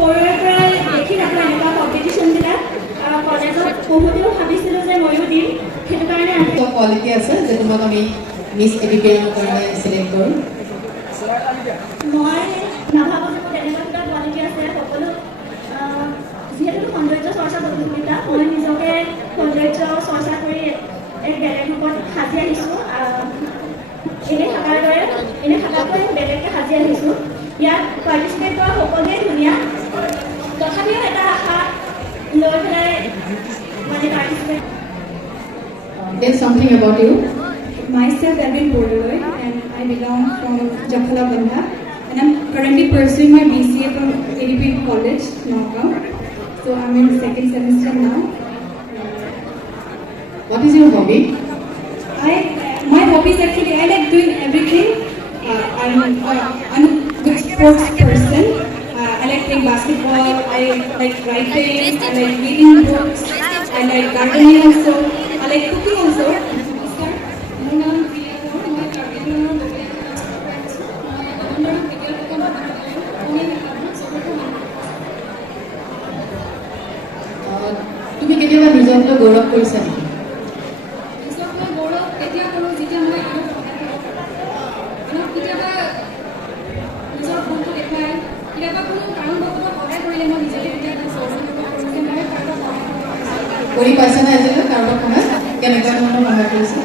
সৰুৰে পৰাই দেখি থাকোঁ এনেকুৱা কম্পিটিশ্যনবিলাক কলেজত পঢ়োঁতেও ভাবিছিলোঁ যে ময়ো দিম সেইটো কাৰণে কোৱালিটি আছে যে তোমাক আমি মিছ এডুকেশ্যনৰ কাৰণে চিলেক্ট কৰোঁ মই নাভাবোঁ যে মোৰ তেনেকুৱা কিবা কোৱালিটি আছে সকলো যিহেতু সৌন্দৰ্য চৰ্চা প্ৰতিযোগিতা মই নিজকে সৌন্দৰ্য চৰ্চা কৰি এক বেলেগ ৰূপত সাজি আহিছোঁ এনেই থকাকৈ বেলেগকৈ সাজি আহিছোঁ ইয়াত পাৰ্টিচিপেট কৰা সকলোৱে ধুনীয়া তথাপিও এটা আশা লৈ পেলাই মানে participate Tell something about you. Myself, Edwin Borderoy, and I belong from Jakhala Bandha, and I'm currently pursuing my BCA from ADP College, Nagaon. So I'm in second semester now. What is your hobby? My hobbies actually I like doing everything. I'm a good sports person. I like playing basketball. I like writing. I like reading books. I like gardening also. I like cooking also. তুমি কেতিয়াবা নিজক লৈ গৌৰৱ কৰিছা নেকি কৰি পাইছা না আজিলৈ কাৰোবাক সহায় কেনেকুৱা ধৰণৰ সহায় কৰিছে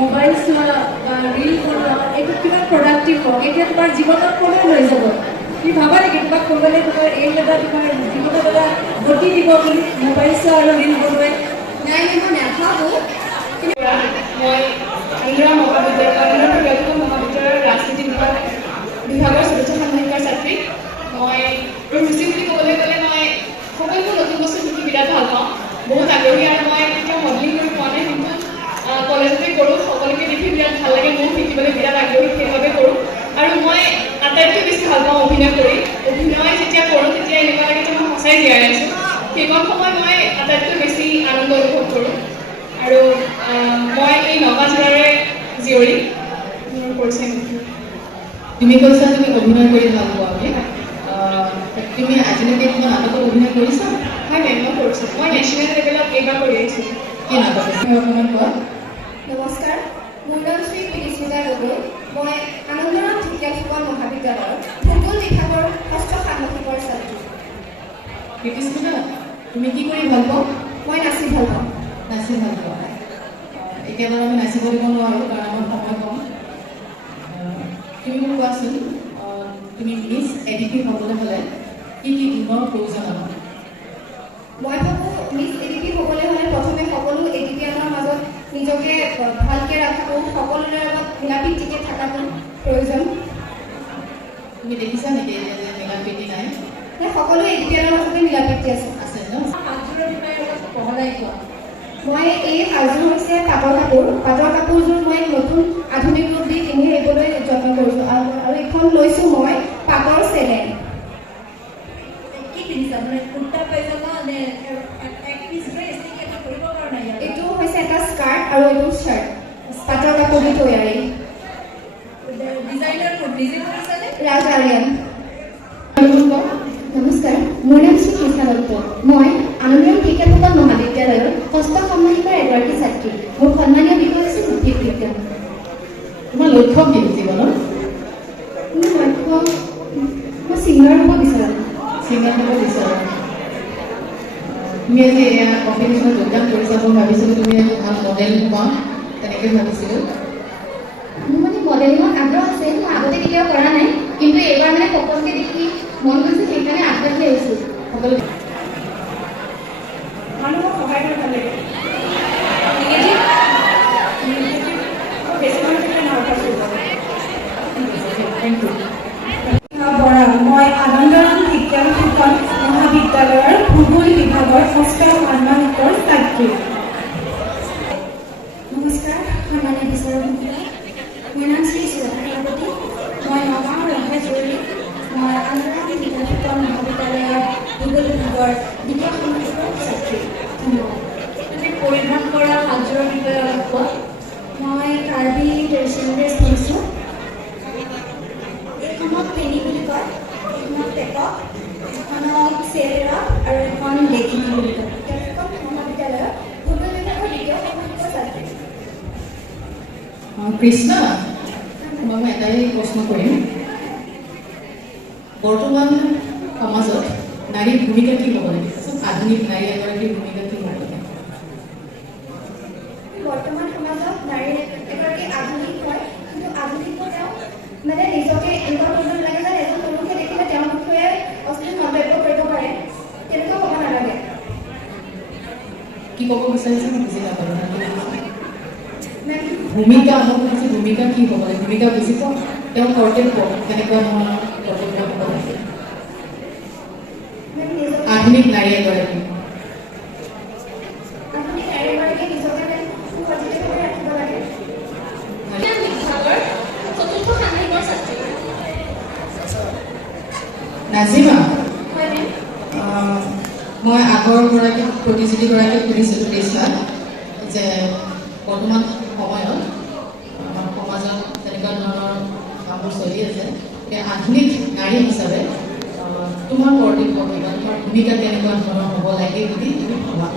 মোবাইল চোৱা বা ৰীল বনোৱা এইটো কিমান প্ৰডাক্টিভ হওক এতিয়া তোমাৰ জীৱনত ক'লৈ লৈ যাব তুমি ভাবা নেকি তোমাক ক'বলৈ তোমাৰ এই এটা তোমাৰ জীৱনত এটা গতি দিব বুলি মোবাইল চোৱা আৰু ৰীল বনোৱাই নাই মই নাভাবোঁ মই আন্ধ্ৰা মহাবিদ্যালয়ৰ ৰাজনীতি বিভাগৰ চতুৰ্থ ষাণ্মাসিকৰ ছাত্ৰী মই ৰুচি বুলি ক'বলৈ গ'লে মই সকলোবোৰ নতুন বস্তু শিকি বিৰাট ভাল পাওঁ বহুত আগ্ৰহী আৰু মই কেতিয়াও মডেলিং কৰি পোৱা নাই কিন্তু কলেজতে কৰোঁ সকলোকে দেখি বিৰাট ভাল লাগে ময়ো শিকিবলৈ বিৰাট আগ্ৰহী সেইবাবে কৰোঁ আৰু মই আটাইতকৈ বেছি ভাল পাওঁ অভিনয় কৰি অভিনয় যেতিয়া কৰোঁ তেতিয়া এনেকুৱা লাগে যে মই সঁচাই জীয়াই আছোঁ সেইকণ সময় মই আটাইতকৈ বেছি আনন্দ অনুভৱ কৰোঁ আৰু মই এই নগাঁও জিলাৰে জীয়ৰী মোৰ পৰিচয় তুমি কৈছা তুমি অভিনয় কৰি ভাল পোৱা বুলি তুমি আজিলৈকে কিবা নাটকত অভিনয় কৰিছা হয় মেম মই কৰিছোঁ মই নেশ্যনেল লেভেলত এইবাৰ কৰি আহিছোঁ কি নাটক অকণমান কোৱা নমস্কাৰ মোৰ নাম শ্ৰী প্ৰীতিস্মিতা গগৈ মই আনন্দৰাম ঢেকীয়াল ফুকন মহাবিদ্যালয়ৰ ভূগোল বিভাগৰ ষষ্ঠ ষাণ্মাসিকৰ ছাত্ৰী প্ৰীতিস্মিতা তুমি কি কৰি ভাল পোৱা মই নাচি ভাল পাওঁ নাচি ভাল পোৱা এতিয়া বাৰু আমি নাচিব দিব নোৱাৰোঁ কাৰণ আমাৰ সময় কম তুমি মোক কোৱাচোন তুমি মিছ এডিপি হ'বলৈ হ'লে কি কি গুণৰ প্ৰয়োজন হ'ব মই ভাবোঁ মিছ এডিপি হ'বলৈ হ'লে প্ৰথমে সকলো এডিপিয়ানৰ মাজত নিজকে ভালকৈ ৰাখাটো সকলোৰে লগত মিলাপ্ৰীতিকে থকাটো প্ৰয়োজন তুমি দেখিছা নেকি যে মিলাপ্ৰীতি নাই সকলো এডিপিয়ানৰ মাজতে মিলাপ্ৰীতি আছে ন পঢ়াই কোৱা মই এই সাজযোৰ হৈছে পাটৰ কাপোৰযোৰ মই নতুন আধুনিক ৰূপ দি পিন্ধি আহিবলৈ যত্ন কৰিছোঁ আৰু এইখন লৈছোঁ মই পাটৰ চেলেং কি পিন্ধিছা মানে কুৰ্তা পাইজামা নে এক পিচ ড্ৰেছ নে এটা কৰিবৰ কাৰণে এইটো হৈছে এটা স্কাৰ্ট আৰু এইটো শ্বাৰ্ট পাটৰ কাপোৰ দি তৈয়াৰী ডিজাইনাৰ কোড নিজে কৰিছানে ৰাজ আৰিয়ান নমস্কাৰ মোৰ নাম শ্ৰী কৃষ্ণা দত্ত মই আনন্দৰাম ঢেকীয়াল ফুকন মহাবিদ্যালয়ৰ ষষ্ঠ ষাণ্মাসিকৰ এগৰাকী ছাত্ৰী মোৰ সন্মানীয় বিষয় হৈছে উদ্ভিদ বিজ্ঞান তোমাৰ লক্ষ্য কি জীৱনত মোৰ লক্ষ্য মই ছিংগাৰ হ'ব বিচাৰোঁ চিংগাৰ হ'ব বিচাৰা তুমি আজি এয়া কম্পিটিশ্যনত যোগদান কৰিছা মই ভাবিছিলোঁ তুমি এজন ভাল মডেল হোৱা তেনেকৈ ভাবিছিলোঁ মোৰ মানে মডেলিঙত আগ্ৰহ আছে মই আগতে কেতিয়াও কৰা নাই কিন্তু এইবাৰ মানে সকলোকে দেখি মন গৈছে সেইকাৰণে আগবাঢ়ি আহিছোঁ সকলো মানুহক সহায় কৰি ভাল লাগে বেছি মানুহ থাকিলে নাৰ্ভাছ হ'ব থেংক ইউ বৰা মই আনন্দৰাম ভূগোল বিভাগৰ দ্বিতীয় ষান্মাসিকৰ ছাত্ৰী। ধন্যবাদ। তুমি পৰিধান কৰা সাজযোৰৰ বিষয়ে অলপ কোৱা। মই কাৰ্বি ট্ৰেডিশ্যনেল ড্ৰেছ পিন্ধিছোঁ। এইখনক পেনি বুলি কয়, এইখনক পেকক, এইখনক চেৰেৰা আৰু এখন লেখিনী বুলি কয়। তেওঁলোকক মহাবিদ্যালয়ৰ ভূগোল বিভাগৰ দ্বিতীয় ষান্মাসিকৰ ছাত্ৰী। কৃষ্ণা, মই এটাই প্ৰশ্ন কৰিম। বৰ্তমান সমাজত নাৰীৰ ভূমিকা কি হ'ব লাগে? আধুনিক নাৰী এগৰাকীৰ ভূমিকা কি হ'ব লাগে? বৰ্তমান সমাজত নাৰী এগৰাকী আধুনিক হয়, কিন্তু আধুনিকো তেওঁ মানে নিজকে এনেকুৱা কৰিব নালাগে যে এজন পুৰুষে দেখিলে তেওঁৰ বিষয়ে অশ্লীল মন্তব্য কৰিব পাৰে, তেনেকুৱা হ'ব নালাগে। কি ক'ব বিচাৰিছে মই বুজি নাপালোঁ। মেম ভূমিকা আমাৰ হৈছে ভূমিকা কি হ'ব লাগে? ভূমিকা বুজি পাওঁ, তেওঁৰ কৰ্তব্য কেনেকুৱা ধৰণৰ কৰ্তব্য হ'ব লাগে? মেম নিজকে আধুনিক নাৰী এগৰাকী আধুনিক নাৰী এগৰাকীয়ে নিজকে মেম সুসজ্জিতভাৱে ৰাখিব লাগে। চতুৰ্থ ষান্মাসিকৰ ছাত্ৰী। নাজিমা, হয় মেম। মই আগৰগৰাকী প্ৰতিযোগীগৰাকীক সুধিছিলোঁ কৃষ্ণাক যে বৰ্তমান সময়ত আমাৰ সমাজত তেনেকুৱা ধৰণৰ কামবোৰ চলি আছে, এতিয়া আধুনিক নাৰী হিচাপে তোমাৰ কৰ্তব্য বা তোমাৰ ভূমিকা কেনেকুৱা ধৰণৰ হ'ব লাগে বুলি তুমি ভাবা?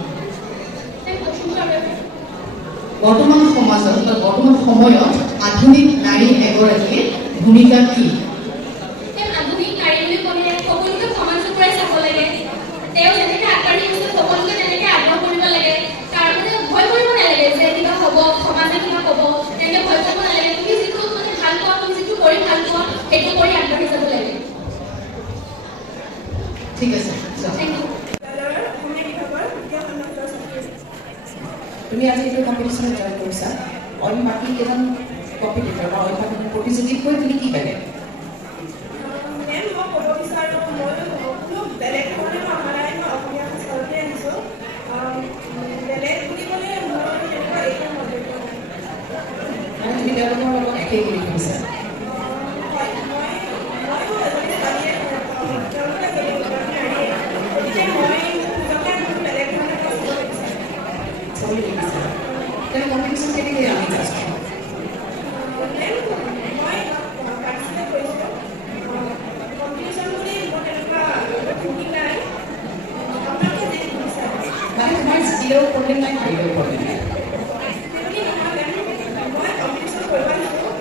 বৰ্তমান সমাজত বা বৰ্তমান সময়ত আধুনিক নাৰী এগৰাকীৰ ভূমিকা কি? আধুনিক নাৰী বুলি ক'লে সকলোকে সমান চকুৰে চাব লাগে। তেওঁ যেনেকৈ আগবাঢ়ি গৈছে সকলোকে তেনেকৈ আগ্ৰহ কৰিব লাগে। তাৰ মানে ভয় কৰিব নালাগে যে কিবা হ'ব, সমাজে কিবা ক'ব, তেনেকৈ ভয় কৰিব নালাগে। তুমি যিটো মানে ভাল পোৱা, তুমি যিটো কৰি ভাল পোৱা, সেইটো কৰি আগবাঢ়ি যাব লাগে। ঠিক আছে, যোৱা। Thank you. তুমি আজি এইটো কম্পিটিশ্যনত জইন কৰিছা, অইন বাকী কেইজন কম্পিটিটৰ বা অইন বাকী প্ৰতিযোগীতকৈ তুমি কি বেলেগ? মেম মই ক'ব বিচাৰোঁ, মই কোনো বেলেগ ধৰণে অহা নাই, মই অসমীয়া ভাষাতে আহিছোঁ। বেলেগ বুলি ক'লে মোৰ তেনেকুৱা একো মন্তব্য নাই। মানে তুমি তেওঁলোকৰ লগত একেই বুলি ভাবিছা? হয়, মইও এজনী ছোৱালীয়ে, তেওঁলোকে এজনী নাৰীয়ে, গতিকে মই নিজকে কোনো বেলেগ ধৰণে কৰিব বিচাৰোঁ। চাবলৈ বিচাৰা তেনে কম্পিটিশ্যন কেনেকৈ আমি জাষ্ট মেম মই পাৰ্টিচিপেট কৰিছোঁ। কম্পিটিশ্যন বুলি মোৰ তেনেকুৱা থিংকিং নাই। আপোনালোকে যি বিচাৰে মানে তোমাৰ জিকিলেও প্ৰব্লেম নাই, হাৰিলেও প্ৰব্লেম নাই। তেনেকৈ নহয় মেম, মই কম্পিটিশ্যন কৰিব আহিছোঁ।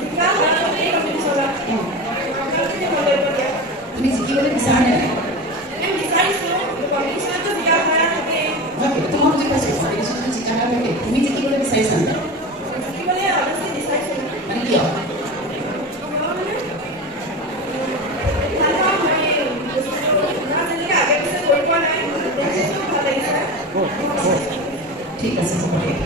জিকা হোৱাটোৱেই কম্পিটিশ্যনত আপোনালোকে মন্তব্য দিয়া। তুমি জিকিবলৈ বিচাৰা নে নাই? মেম বিচাৰিছোঁ, কম্পিটিশ্যনতো জিকা হাৰা থাকেই। তোমাক বুজি পাইছোঁ, কম্পিটিশ্যনত জিকা হাৰা থাকে। তুমি জিকিবলৈ বিচাৰিছা নে? জিকিবলৈ অৱশ্যে বিচাৰিছোঁ। মানে কিয়? ভাল পাওঁ মই বস্তুটো, মই যেনেকৈ আগে পিছে কৰি পোৱা নাই, দেখিছোঁ ভাল লাগিছে। ঠিক আছে, হ'ব দিয়া।